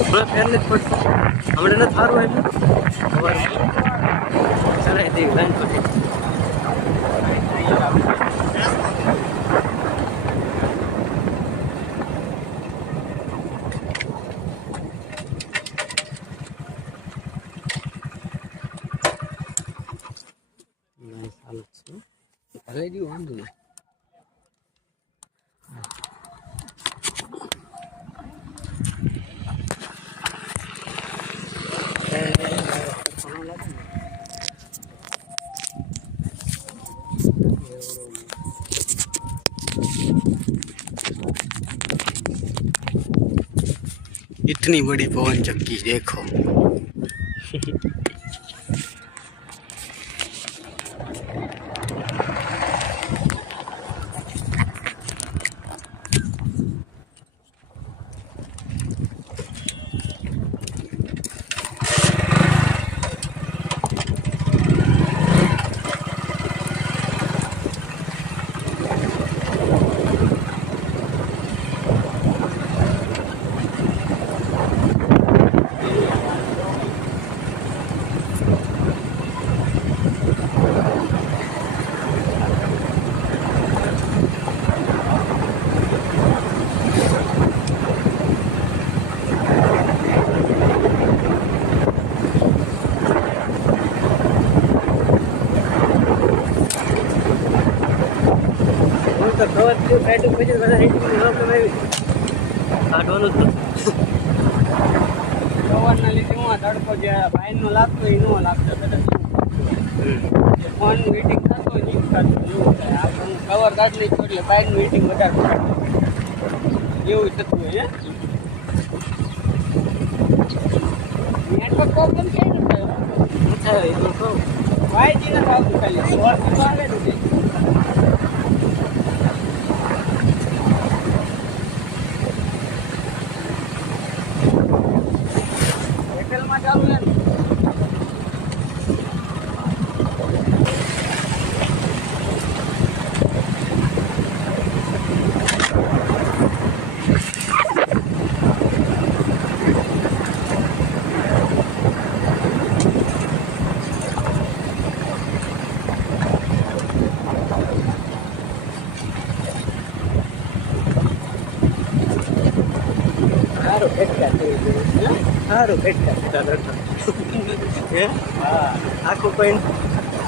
હમણાં નથી પડતો હમણાં નથી સારું એટલે ખબર Nice, Alex. Already one, the इतनी बड़ी पवन चक्की देखो બધા ન કરાવી કાઢવાનું જ સવારના લીધે હું તડકો જે બાયનો લાગતો એ ન લાગતો ફોન મીટિંગ થતો નહીં થતું આપણે કવર કાઢી લઈશું એટલે બાયનું મીટિંગ વધારે એવું થતું હોય નેટવર્ક પ્રોબ્લેમ ને થાય વાયજી નથી આવતું ખાલી આવે જ છે એરટેલમાં ચાલુ છે ને સારું ફેટકા થઈ સારું થતા આખું કોઈ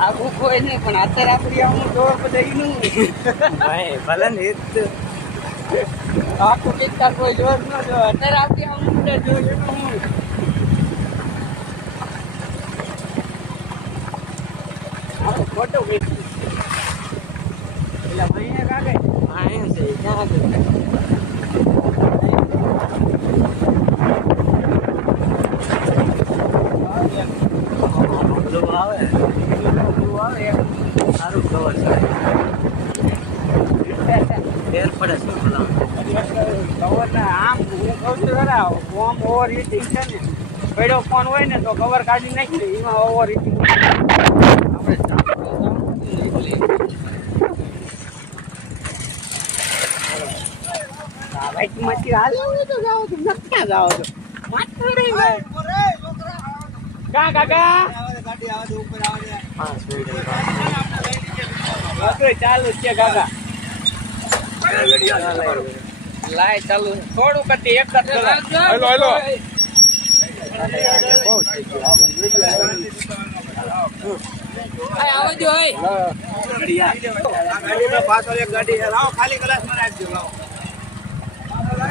આખું કોઈ નહીં પણ અત્યારે આપણી આવું જોર બધા નું ભલે ને આખું ટીકતા કોઈ જોર ન જો અત્યારે આપણી આવું બધા જોર એનું હું. ખોટું વેચ્યું એટલે અહીંયા કાગે હા છે ક્યાં આગળ ફોર્મ ઓવર હીટિંગ છે ને પડ્યો ફોન હોય ને તો કવર કાઢી નાખી એમાં ઓવર હીટિંગ તો જાઓ છો નક્કા જાઓ છો. કા કાકા ચાલુ છે કાકા લાય ચાલુ. થોડું કરતી એક જ હેલો હેલો. બહુ થઈ ગયું આવજો પાછળ એક ગાડી લાવો ખાલી કલાસમાં રાખજો લાવો.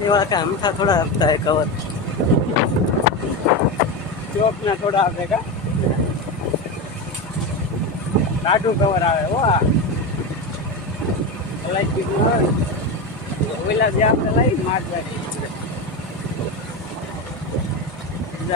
વાળા કાંઈ અમથા થોડા આપતા હે કવર ચોક ના થોડા આપે કા? કાઠું કવર આવે, હો આ. એલઆઈસી નું આવે. ઓલા જે આપણે લાવી, મારવાડી.